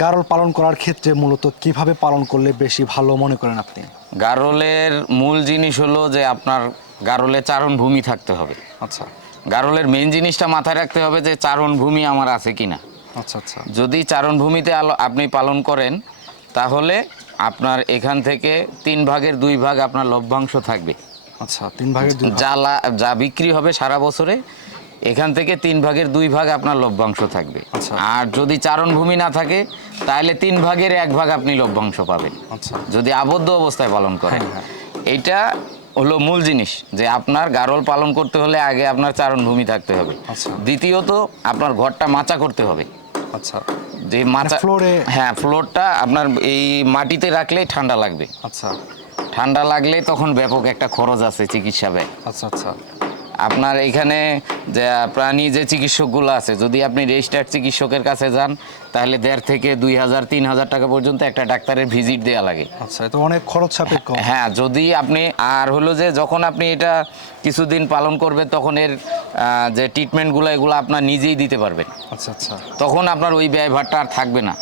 গারল পালন করার ক্ষেত্রে মূলত কীভাবে পালন করলে বেশি ভালো মনে করেন আপনি? গারলের মূল জিনিস হলো যে আপনার গারলে চারণ ভূমি থাকতে হবে। আচ্ছা। গারলের মেন জিনিসটা মাথায় রাখতে হবে যে চারণ ভূমি আমার আছে কিনা। আচ্ছা আচ্ছা। যদি চারণ ভূমিতে আপনি পালন করেন তাহলে আপনার এখান থেকে তিন ভাগের দুই ভাগ আপনার লভ্যাংশ থাকবে। আচ্ছা তিন ভাগের যা যা বিক্রি হবে সারা বছরে এখান থেকে তিন ভাগের দুই ভাগ আপনার লভ্যাংশ থাকবে। আচ্ছা। আর যদি চারণ ভূমি না থাকে তাহলে তিন ভাগের এক ভাগ আপনি লভ্যাংশ পাবেন। আচ্ছা। যদি আবদ্ধ অবস্থায় পালন করেন। এটা এইটা হলো মূল জিনিস যে আপনার গারল পালন করতে হলে আগে আপনার চারণ ভূমি থাকতে হবে। আচ্ছা। দ্বিতীয়ত আপনার ঘরটা মাচা করতে হবে। আচ্ছা। যে মাচা ফ্লোরে- হ্যাঁ ফ্লোরটা আপনার এই মাটিতে রাখলেই ঠান্ডা লাগবে। আচ্ছা। ঠান্ডা লাগলে তখন ব্যাপক একটা খরচ আছে চিকিৎসা ব্যয়। আচ্ছা আচ্ছা। আপনার এখানে যে প্রাণী যে চিকিৎসকগুলো আছে যদি আপনি রেজিস্টার্ড চিকিৎসকের কাছে যান তাহলে দেড় থেকে দুই হাজার তিন হাজার টাকা পর্যন্ত একটা ডাক্তারের ভিজিট দেওয়া লাগে। আচ্ছা এটা অনেক খরচ সাপেক্ষ। হ্যাঁ যদি আপনি আর হলো যে যখন আপনি এটা কিছুদিন পালন করবেন তখন এর যে ট্রিটমেন্টগুলো এগুলো আপনার নিজেই দিতে পারবেন। আচ্ছা আচ্ছা। তখন আপনার ওই ব্যয়ভারটা আর থাকবে না।